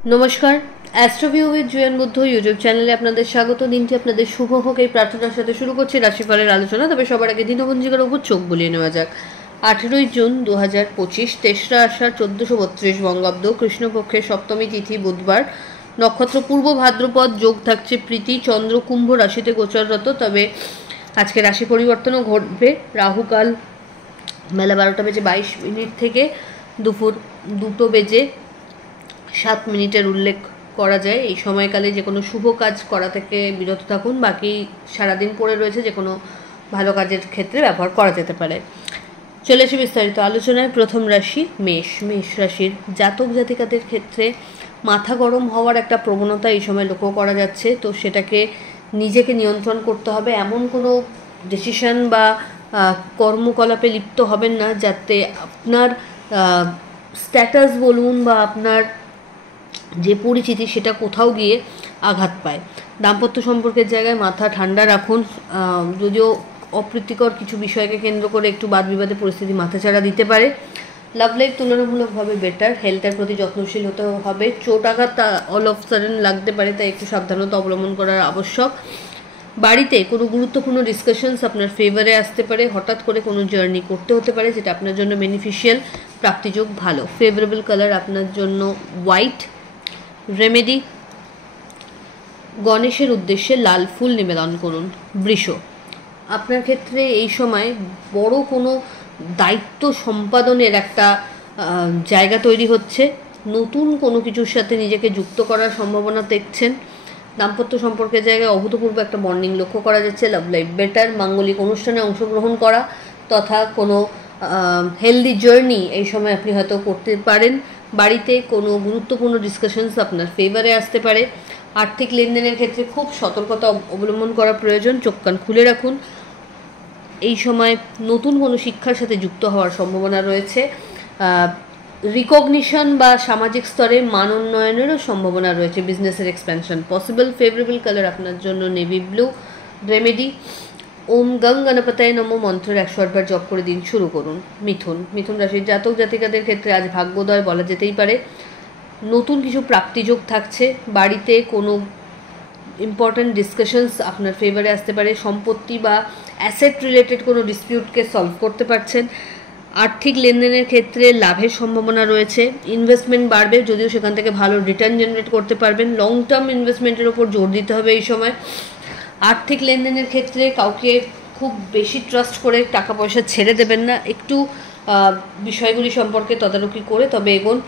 নমস্কার, অ্যাস্ট্রোভিউ with জুয়েন Buddha YouTube চ্যানেলে আপনাদের স্বাগত। দিনটি আপনাদের শুভ হোক এই প্রার্থনার সাথে শুরু করছি রাশিফলের আলোচনা। তবে সবার আগে দিনপঞ্জিকার উপর চোখ বুলিয়ে নেওয়া যাক। 18ই জুন 2025, 3রা আষাঢ় 1432 বঙ্গাব্দ, কৃষ্ণপক্ষের সপ্তমী তিথি বুধবার, নক্ষত্র পূর্ব ভাদ্রপদ, যোগ থাকছে প্রীতি, চন্দ্র কুম্ভ রাশিতে গোচররত। তবে আজকে রাশি পরিবর্তনও ঘটবে। রাহুকাল বেলা 12:22 থেকে দুপুর 2:07 উল্লেখ করা যায়। এই সময়কালে যে কোনো শুভ কাজ করা থেকে বিরত থাকুন। বাকি সারাদিন পড়ে রয়েছে, যে কোনো ভালো কাজের ক্ষেত্রে ব্যবহার করা যেতে পারে। চলেছে বিস্তারিত আলোচনায়। প্রথম রাশি মেষ। মেষ রাশির জাতক জাতিকাদের ক্ষেত্রে মাথা গরম হওয়ার একটা প্রবণতা এই সময় লক্ষ্য করা যাচ্ছে। তো সেটাকে নিজেকে নিয়ন্ত্রণ করতে হবে। এমন কোনো ডিসিশন বা কর্মকলাপে লিপ্ত হবেন না যাতে আপনার স্ট্যাটাস বলুন বা আপনার যে পরিচিতি সেটা কোথাও গিয়ে আঘাত পায়। দাম্পত্য সম্পর্কের জায়গায় মাথা ঠান্ডা রাখুন। যদিও অপ্রীতিকর কিছু বিষয়কে কেন্দ্র করে একটু বাদ বিবাদে পরিস্থিতি মাথাচাড়া দিতে পারে। লাভ লাইফ তুলনামূলকভাবে বেটার। হেলথের প্রতি যত্নশীল হতে হবে। চোট আঘাত অল অফ সাডেন লাগতে পারে, তাই একটু সাবধানতা অবলম্বন করার আবশ্যক। বাড়িতে কোনো গুরুত্বপূর্ণ ডিসকাশনস আপনার ফেভারে আসতে পারে। হঠাৎ করে কোনো জার্নি করতে হতে পারে যেটা আপনার জন্য বেনিফিশিয়াল। প্রাপ্তিযোগ ভালো। ফেভারেবল কালার আপনার জন্য হোয়াইট। রেমেডি, গণেশের উদ্দেশ্যে লাল ফুল নিবেদন করুন। বৃষ, আপনার ক্ষেত্রে এই সময় বড় কোনো দায়িত্ব সম্পাদনের একটা জায়গা তৈরি হচ্ছে। নতুন কোনো কিছুর সাথে নিজেকে যুক্ত করার সম্ভাবনা দেখছেন। দাম্পত্য সম্পর্কের জায়গায় অভূতপূর্ব একটা বন্ডিং লক্ষ্য করা যাচ্ছে। Love life better. মাঙ্গলিক অনুষ্ঠানে অংশগ্রহণ করা তথা কোনো হেলদি জার্নি এই সময় আপনি হয়তো করতে পারেন। বাড়িতে কোনো গুরুত্বপূর্ণ ডিসকাশনস আপনার ফেভারে আসতে পারে। আর্থিক লেনদেনের ক্ষেত্রে খুব সতর্কতা অবলম্বন করা প্রয়োজন। চোখ কান খুলে রাখুন। এই সময় নতুন কোনো শিক্ষার সাথে যুক্ত হওয়ার সম্ভাবনা রয়েছে। রিকগনিশন বা সামাজিক স্তরে মান উন্নয়নেরও সম্ভাবনা রয়েছে। বিজনেসের এক্সপ্যানশন পসিবল। ফেভারেবল কালার আপনার জন্য নেভি ব্লু। রেমেডি, ওম গং গণপতায় নমো মন্ত্রের 108 বার জপ করে দিন শুরু করুন। মিথুন। মিথুন রাশির জাতক জাতিকাদের ক্ষেত্রে আজ ভাগ্যোদয় বলা যেতেই পারে। নতুন কিছু প্রাপ্তিযোগ থাকছে। বাড়িতে কোনো ইম্পর্ট্যান্ট ডিসকাশনস আপনার ফেভারে আসতে পারে। সম্পত্তি বা অ্যাসেট রিলেটেড কোনো ডিসপিউটকে সলভ করতে পারছেন। আর্থিক লেনদেনের ক্ষেত্রে লাভের সম্ভাবনা রয়েছে। ইনভেস্টমেন্ট বাড়বে, যদিও সেখান থেকে ভালো রিটার্ন জেনারেট করতে পারবেন। লং টার্ম ইনভেস্টমেন্টের ওপর জোর দিতে হবে এই সময়। আর্থিক লেনদেনের ক্ষেত্রে কাউকে খুব বেশি ট্রাস্ট করে টাকা পয়সা ছেড়ে দেবেন না। একটু বিষয়গুলি সম্পর্কে তদারকি করে তবে এগোন।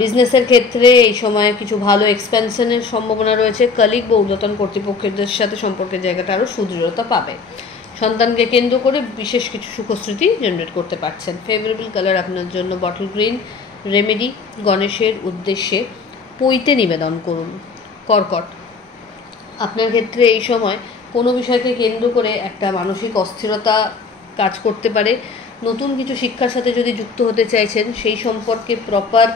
বিজনেসের ক্ষেত্রে এই সময় কিছু ভালো এক্সপ্যানশনের সম্ভাবনা রয়েছে। কলিগ বা ঊর্ধ্বতন কর্তৃপক্ষের সাথে সম্পর্কের জায়গাটা আরও সুদৃঢ়তা পাবে। সন্তানকে কেন্দ্র করে বিশেষ কিছু সুখস্মৃতি জেনারেট করতে পারছেন। ফেভারেবল কালার আপনার জন্য বটল গ্রিন। রেমেডি, গণেশের উদ্দেশ্যে পৈতে নিবেদন করুন। কর্কট, আপনার ক্ষেত্রে এই সময় কোনো বিষয়কে কেন্দ্র করে একটা মানসিক অস্থিরতা কাজ করতে পারে। নতুন কিছু শিক্ষার সাথে যদি যুক্ত হতে চাইছেন সেই সম্পর্কে প্রপার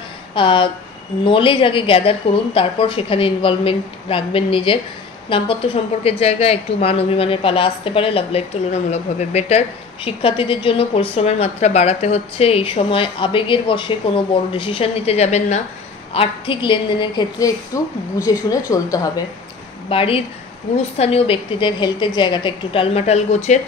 নলেজ আগে গ্যাদার করুন, তারপর সেখানে ইনভলভমেন্ট রাখবেন নিজের। দাম্পত্য সম্পর্কের জায়গায় একটু মান অভিমানের পালা আসতে পারে। লাভ লাইফ তুলনামূলকভাবে বেটার। শিক্ষার্থীদের জন্য পরিশ্রমের মাত্রা বাড়াতে হচ্ছে। এই সময় আবেগের বশে কোনো বড় ডিসিশন নিতে যাবেন না। আর্থিক লেনদেনের ক্ষেত্রে একটু বুঝে শুনে চলতে হবে। বাড়ির গুরুস্থানীয় ব্যক্তিদের হেলথের জায়গাটা একটু টালমাটাল গোছের।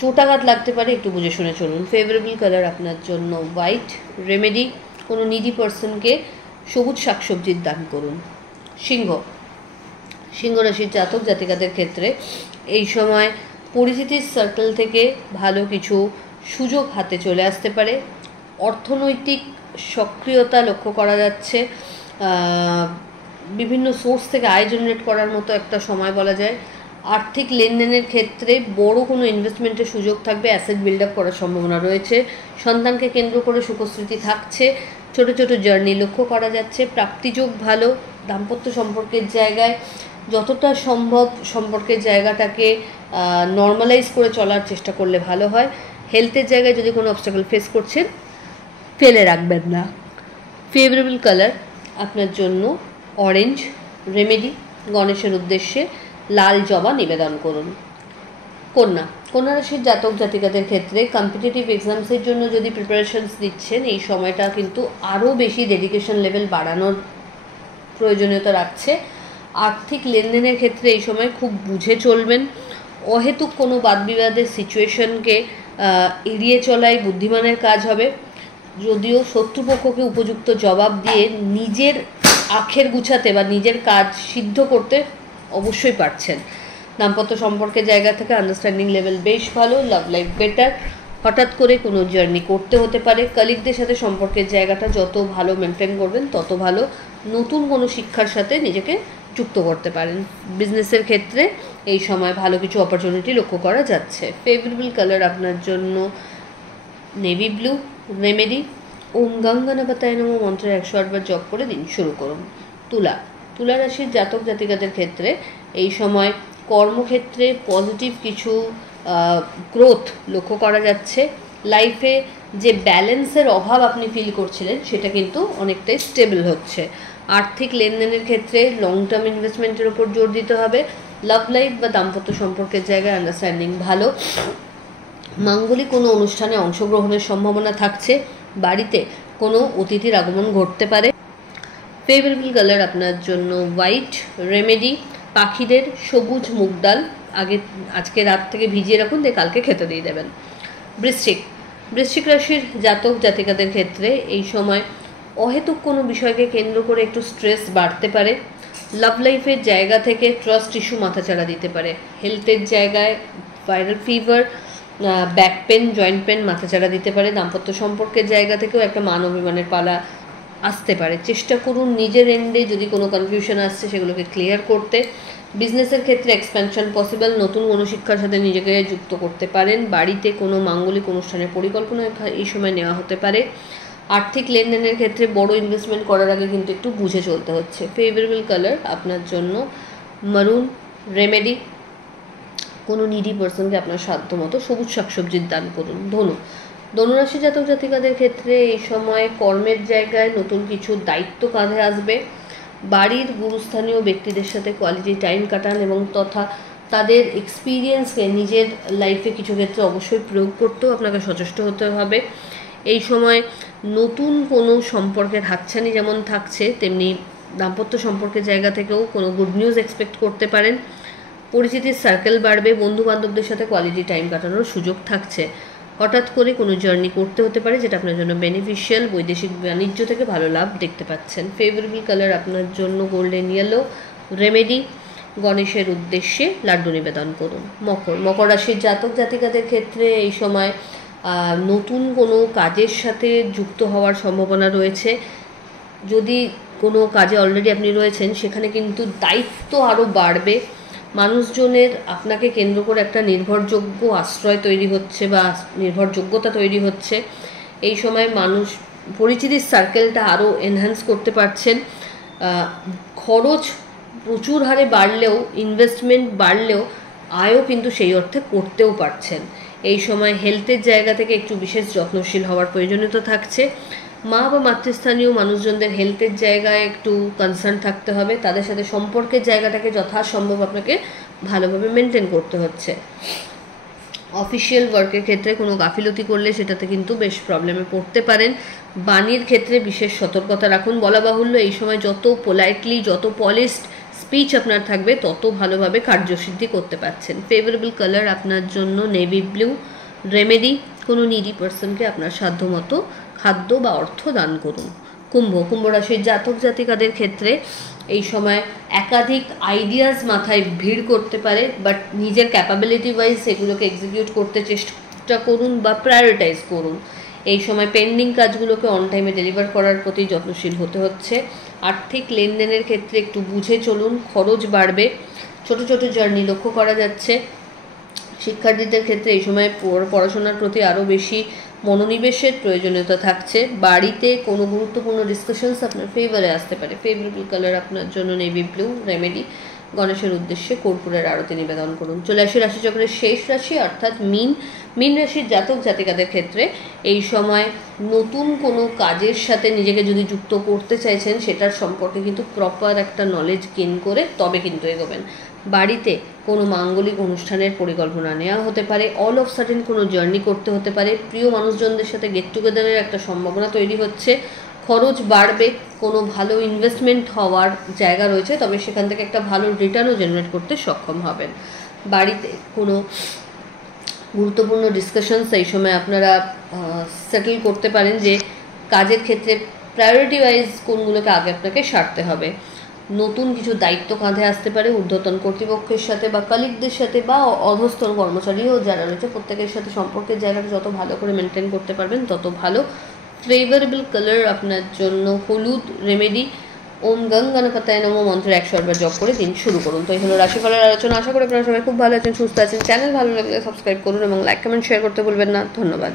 চোটাঘাত লাগতে পারে, একটু বুঝে শুনে চলুন। ফেভারেবল কালার আপনার জন্য হোয়াইট। রেমেডি, কোনো নিডি পার্সনকে সবুজ শাকসবজির দান করুন। সিংহ। সিংহ রাশির জাতক জাতিকাদের ক্ষেত্রে এই সময় পরিচিতির সার্কেল থেকে ভালো কিছু সুযোগ হাতে চলে আসতে পারে। অর্থনৈতিক সক্রিয়তা লক্ষ্য করা যাচ্ছে। বিভিন্ন সোর্স থেকে আয় জেনারেট করার মতো একটা সময় বলা যায়। আর্থিক লেনদেনের ক্ষেত্রে বড় কোনো ইনভেস্টমেন্টের সুযোগ থাকবে। অ্যাসেট বিল্ড আপ করার সম্ভাবনা রয়েছে। সন্তানকে কেন্দ্র করে সুখস্মৃতি থাকছে। ছোট ছোট জার্নি লক্ষ্য করা যাচ্ছে। প্রাপ্তিযোগ ভালো। দাম্পত্য সম্পর্কের জায়গায় যতটা সম্ভব সম্পর্কের জায়গাটাকে নর্মালাইজ করে চলার চেষ্টা করলে ভালো হয়। হেলথের জায়গায় যদি কোনো অবস্টাকল ফেস করছেন ফেলে রাখবেন না। ফেভারেবল কালার আপনার জন্য অরেঞ্জ। রেমেডি, গণেশের উদ্দেশ্যে লাল জবা নিবেদন করুন। কন্যা। কন্যা রাশির জাতক জাতিকাদের ক্ষেত্রে কম্পিটিটিভ এক্সামসের জন্য যদি প্রিপারেশনস দিচ্ছেন এই সময়টা কিন্তু আরও বেশি ডেডিকেশন লেভেল বাড়ানোর প্রয়োজনীয়তা রাখছে। আর্থিক লেনদেনের ক্ষেত্রে এই সময় খুব বুঝে চলবেন। অহেতুক কোনো বাদবিবাদের সিচুয়েশনকে এড়িয়ে চলাই বুদ্ধিমানের কাজ হবে। যদিও শত্রুপক্ষকে উপযুক্ত জবাব দিয়ে নিজের আখের গুছাতে বা নিজের কাজ সিদ্ধ করতে অবশ্যই পারছেন। দাম্পত্য সম্পর্কের জায়গা থেকে আন্ডারস্ট্যান্ডিং লেভেল বেশ ভালো, লাভ লাইফ বেটার। হঠাৎ করে কোনো জার্নি করতে হতে পারে। কলিগদের সাথে সম্পর্কের জায়গাটা যত ভালো মেনটেন করবেন তত ভালো। নতুন কোনো শিক্ষার সাথে নিজেকে যুক্ত করতে পারেন। বিজনেসের ক্ষেত্রে এই সময় ভালো কিছু অপরচুনিটি লক্ষ্য করা যাচ্ছে। ফেভারেবল কালার আপনার জন্য নেভি ব্লু। রেমেডি ওম গঙ্গনাপতায় নমঃ মন্ত্রের 108 বার জপ করে দিন শুরু করুন। তুলা রাশির জাতক জাতিকাদের ক্ষেত্রে এই সময় কর্মক্ষেত্রে পজিটিভ কিছু গ্রোথ লক্ষ্য করা যাচ্ছে। লাইফে যে ব্যালেন্সের অভাব আপনি ফিল করছিলেন সেটা কিন্তু অনেকটাই স্টেবল হচ্ছে। আর্থিক লেনদেনের ক্ষেত্রে লং টার্ম ইনভেস্টমেন্টের উপর জোর দিতে হবে। লাভ লাইফ বা দাম্পত্য সম্পর্কের জায়গায় আন্ডারস্ট্যান্ডিং ভালো। মাঙ্গলিক কোনো অনুষ্ঠানে অংশগ্রহণের সম্ভাবনা থাকছে। বাড়িতে কোনো অতিথির আগমন ঘটতে পারে। ফেভারেবল কালার আপনার জন্য হোয়াইট। রেমেডি পাখিদের সবুজ মুগ ডাল আজকে রাত থেকে ভিজিয়ে রাখুন, দিয়ে কালকে খেতে দিয়ে দেবেন। বৃশ্চিক রাশির জাতক জাতিকাদের ক্ষেত্রে এই সময় অহেতুক কোনো বিষয়কে কেন্দ্র করে একটু স্ট্রেস বাড়তে পারে। লাভ লাইফের জায়গা থেকে ট্রাস্ট ইস্যু মাথাচাড়া দিতে পারে। হেলথের জায়গায় viral fever, back pain, joint pain মাথাচাড়া দিতে পারে। দাম্পত্য সম্পর্কের জায়গা থেকেও একটা মান অভিমানের পালা আসতে পারে। চেষ্টা করুন নিজের এন্ডে যদি কোনো কনফিউশন আসছে সেগুলোকে ক্লিয়ার করতে। বিজনেসের ক্ষেত্রে এক্সপ্যানশন পসিবল। নতুন কোনো শিক্ষার সাথে নিজেকে যুক্ত করতে পারেন। বাড়িতে কোনো মাঙ্গলিক অনুষ্ঠানের পরিকল্পনা এই সময় নেওয়া হতে পারে। আর্থিক লেনদেনের ক্ষেত্রে বড় ইনভেস্টমেন্ট করার আগে কিন্তু একটু বুঝে চলতে হচ্ছে। ফেভারেবল কালার আপনার জন্য মারুন। রেমেডি কোনো নিডি পার্সনকে আপনার সাধ্য মতো সবুজ শাকসবজির দান করুন। ধনুরাশি জাতক জাতিকাদের ক্ষেত্রে এই সময় কর্মের জায়গায় নতুন কিছু দায়িত্ব কাঁধে আসবে। বাড়ির গুরুস্থানীয় ব্যক্তিদের সাথে কোয়ালিটি টাইম কাটান এবং তথা তাদের এক্সপিরিয়েন্সকে নিজের লাইফে কিছু ক্ষেত্রে অবশ্যই প্রয়োগ করতেও আপনাকে সচেষ্ট হতে হবে। এই সময় নতুন কোনো সম্পর্কের হাতছানি যেমন থাকছে, তেমনি দাম্পত্য সম্পর্কের জায়গা থেকেও কোনো গুড নিউজ এক্সপেক্ট করতে পারেন। পরিচিতির সার্কেল বাড়বে। বন্ধু বান্ধবদের সাথে কোয়ালিটি টাইম কাটানোর সুযোগ থাকছে। হঠাৎ করে কোনো জার্নি করতে হতে পারে যেটা আপনার জন্য বেনিফিশিয়াল। বৈদেশিক বাণিজ্য থেকে ভালো লাভ দেখতে পাচ্ছেন। ফেভারেবল কালার আপনার জন্য গোল্ডেন ইয়েলো। রেমেডি গণেশের উদ্দেশ্যে লাড্ডু নিবেদন করুন। মকর রাশির জাতক জাতিকাদের ক্ষেত্রে এই সময় নতুন কোনো কাজের সাথে যুক্ত হওয়ার সম্ভাবনা রয়েছে। যদি কোনো কাজে অলরেডি আপনি রয়েছেন সেখানে কিন্তু দায়িত্ব আরও বাড়বে। মানুষজনের আপনাকে কেন্দ্র করে একটা নির্ভরযোগ্য আশ্রয় তৈরি হচ্ছে বা নির্ভরযোগ্যতা তৈরি হচ্ছে। এই সময় মানুষ পরিচিতির সার্কেলটা আরও এনহ্যান্স করতে পারছেন। খরচ প্রচুর হারে বাড়লেও, ইনভেস্টমেন্ট বাড়লেও আয়ও কিন্তু সেই অর্থে করতেও পারছেন। এই সময় হেলথের জায়গা থেকে একটু বিশেষ যত্নশীল হওয়ার প্রয়োজনীয়তা থাকছে। মা বা মাতৃস্থানীয় মানুষজনদের হেলথের জায়গায় একটু কনসার্ন থাকতে হবে। তাদের সাথে সম্পর্কের জায়গাটাকে যথাসম্ভব আপনাকে ভালোভাবে মেনটেন করতে হচ্ছে। অফিসিয়াল ওয়ার্কের ক্ষেত্রে কোনো গাফিলতি করলে সেটাতে কিন্তু বেশ প্রবলেমে পড়তে পারেন। বাণীর ক্ষেত্রে বিশেষ সতর্কতা রাখুন। বলা বাহুল্য এই সময় যত পোলাইটলি, যত পলিশড স্পিচ আপনার থাকবে তত ভালোভাবে কার্যসিদ্ধি করতে পারছেন। ফেভারেবল কালার আপনার জন্য নেভি ব্লু। রেমেডি কোনো নিডি পার্সনকে আপনার সাধ্যমতো খাদ্য বা অর্থ দান করুন। কুম্ভ রাশির জাতক জাতিকাদের ক্ষেত্রে এই সময় একাধিক আইডিয়াস মাথায় ভিড় করতে পারে, বাট নিজের ক্যাপাবিলিটি ওয়াইজ সেগুলোকে এক্সিকিউট করতে চেষ্টা করুন বা প্রায়োরিটাইজ করুন। এই সময় পেন্ডিং কাজগুলোকে অন টাইমে ডেলিভার করার প্রতি যত্নশীল হতে হচ্ছে। আর্থিক লেনদেনের ক্ষেত্রে একটু বুঝে চলুন, খরচ বাড়বে। ছোট ছোট জার্নি লক্ষ্য করা যাচ্ছে। শিক্ষার্থীদের ক্ষেত্রে এই সময় পড়াশোনার প্রতি আরও বেশি মনোনিবেশের প্রয়োজনীয়তা থাকছে। বাড়িতে কোনো গুরুত্বপূর্ণ ডিসকাশনস আপনার ফেভারে আসতে পারে। ফেভারেবল কালার আপনার জন্য নেভি ব্লু। রেমেডি গণেশের উদ্দেশ্যে কর্পূরের আরতি নিবেদন করুন। চলে আসি রাশিচক্রের শেষ রাশি অর্থাৎ মীন রাশির জাতক জাতিকাদের ক্ষেত্রে এই সময় নতুন কোনো কাজের সাথে নিজেকে যদি যুক্ত করতে চাইছেন সেটার সম্পর্কে কিন্তু প্রপার একটা নলেজ গেইন করে তবে কিন্তু এগোবেন। বাড়িতে কোনো মাঙ্গলিক অনুষ্ঠানের পরিকল্পনা নেওয়া হতে পারে। অল অফ সাডেন কোনো জার্নি করতে হতে পারে। প্রিয় মানুষজনদের সাথে গেট টুগেদারের একটা সম্ভাবনা তৈরি হচ্ছে। খরচ বাড়বে, কোনো ভালো ইনভেস্টমেন্ট হওয়ার জায়গা রয়েছে, তবে সেখান থেকে একটা ভালো রিটার্নও জেনারেট করতে সক্ষম হবেন। বাড়িতে কোনো গুরুত্বপূর্ণ ডিসকাশনস এই সময় আপনারা সেটেল করতে পারেন যে কাজের ক্ষেত্রে প্রায়োরিটি ওয়াইজ কোনগুলোকে আগে আপনাকে সারতে হবে। নতুন কিছু দায়িত্ব কাঁধে আসতে পারে ঊর্ধ্বতন কর্তৃপক্ষের সাথে বা কালিগদের সাথে বা অধস্তন কর্মচারীও যারা রয়েছে প্রত্যেকের সাথে সম্পর্কের জায়গাটা যত ভালো করে মেনটেন করতে পারবেন তত ভালো। ফেভারেবল কালার আপনার জন্য হলুদ। রেমেডি ওম গং গণপতায় নমঃ মন্ত্র 100 বার জপ করে দিন শুরু করুন। তো এই হলো রাশিফলের আলোচনা। আশা করি আপনারা সবাই খুব ভালো আছেন, সুস্থ আছেন। চ্যানেল ভালো লাগলে সাবস্ক্রাইব করুন এবং লাইক কমেন্ট শেয়ার করতে ভুলবেন না। ধন্যবাদ।